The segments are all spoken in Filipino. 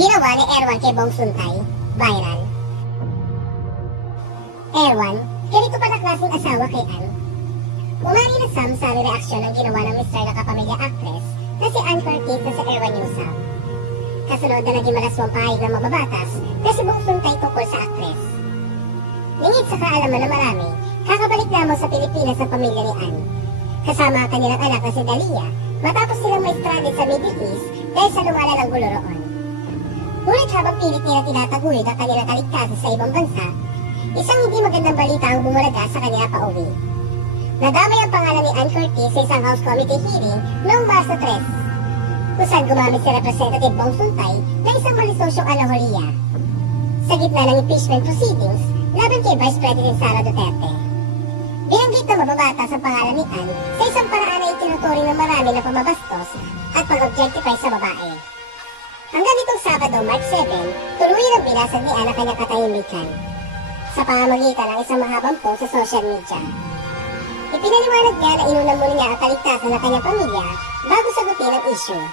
Ginawa ni Erwan kay Bong Suntay, viral. Erwan, ganito pa na klaseng asawa kay Ann. Umari na sa reaksyon ang ginawa ng Mr. na kapamilya actress na si Ann Curtis na sa Erwan Yusap. Kasunod na naging malaswang pahayag ng mababatas na si Bong Suntay tungkol sa actress. Lingid sa kaalaman na marami, kakabalik lamang sa Pilipinas ang pamilya ni Ann. Kasama ang kanilang anak na si Dalia, matapos silang may stranded sa Middle East dahil sa lumalalang gulo roon. Ngunit habang pilit nila tinataguyod ang kanilang kaligtasan sa ibang bansa, isang hindi magandang balita ang bumulaga sa kanya pauwi. Nadamay ang pangalan ni Ann Curtis sa isang House Committee hearing noong Marso 3, kung saan gumamit si Representative Bong Suntay na isang malisosyong alaholiya sa gitna ng impeachment proceedings laban kay Vice President Sara Duterte. Binanggit na mababatas ang pangalan ni Ann sa isang paraan na itinuturing ng marami na pamabastos at pag-objectify sa babae. Hanggang nitong Sabado, March 7, tuluyan ang binasag ni Ann ang kanyang katahimikan sa pamamagitan ng isang mahabang post sa social media. Ipinaliwanag niya na inuna muna niya ang kaligtasan ng kanyang pamilya bago sagutin ang issue.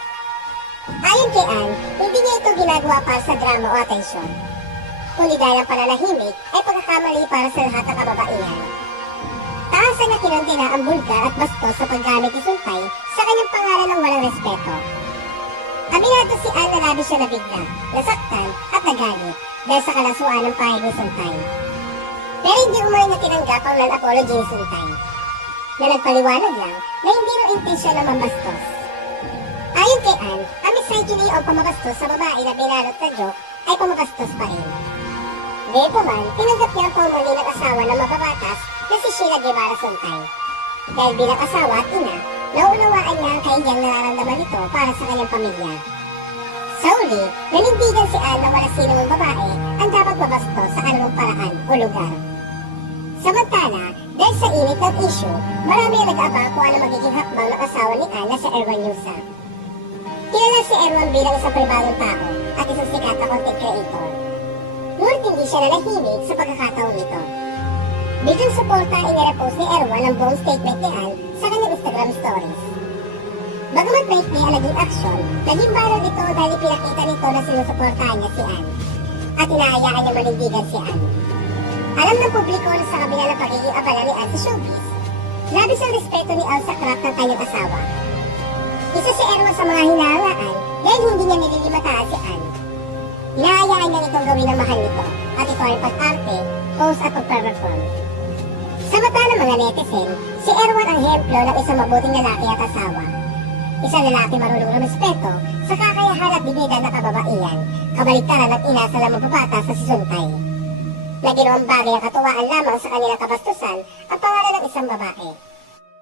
Ayon kay Ann, hindi niya ito ginagawa para sa drama o atensyon, kundi dahil ang pananahimik ay pagkakamali para sa lahat ng kababaihan. Taasan na kinundina ang bulgar at bastos sa paggamit ni Suntay sa kanyang pangalan ng walang respeto. Aminado si Ann na labis siya nabigla, nasaktan at nagalit dahil sa kalasuan ng pahayag ni Suntay. Pero hindi umay na tinanggap ang non-apology ni Suntay, na nagpaliwanag lang na hindi ng intensyon na mambastos. Ayon kay Ann, ang misogyny o pamabastos sa babae na binalot na joke ay pamabastos pa rin. Gayunpaman, tinanggap niya ang pamuli ng asawa ng mababatas na si Sheila Guevara Suntay. Dahil bilang asawa at ina, naunawaan niya ang kahiyang nararamdaman nito para sa kanyang pamilya. Sa uli, nanindigan si Ann na wala sinong babae ang dapat mabastos sa anumang paraan o lugar. Samantala, dahil sa init ng issue, marami ang nag-aabang kung ano magiging hakbang ng asawa ni Ann na si Erwan Yusap. Kilala si Erwan bilang isang pribadong tao at isang sikat na content creator. Ngunit hindi siya nanahimik sa pagkakataon nito. Bilang suporta, inirepost ni Erwan ang buong statement ni Ann sa kanyang Instagram stories. Bagamat maikli ang naging aksyon, naging viral ito dahil ipinakita nito na sinusuportahan niya si Ann at inaayaan niya manindigan si Ann. Alam ng publiko na sa kabila ng pagiging abala ni Ann sa showbiz, labis ang respeto ni Ann sa craft ng kanyang asawa. Isa si Erwan sa mga hinahangaan dahil hindi niya nililimataan si Ann. Inaayaan niya itong gawin ng mahal nito at ito ay pag-arte, post at pag-perform. Sa mata ng mga netizen, si Erwan ang hemplo ng isang mabuting lalaki at asawa. Isang lalaki marunong rumespeto sa kakayahan at dignidad ng kababaihan, kabaliktaran at inasal ng mababata sa si Suntay. Na ginawang bagay ang katuwaan lamang sa kanilang kabastusan ang pangalan ng isang babae.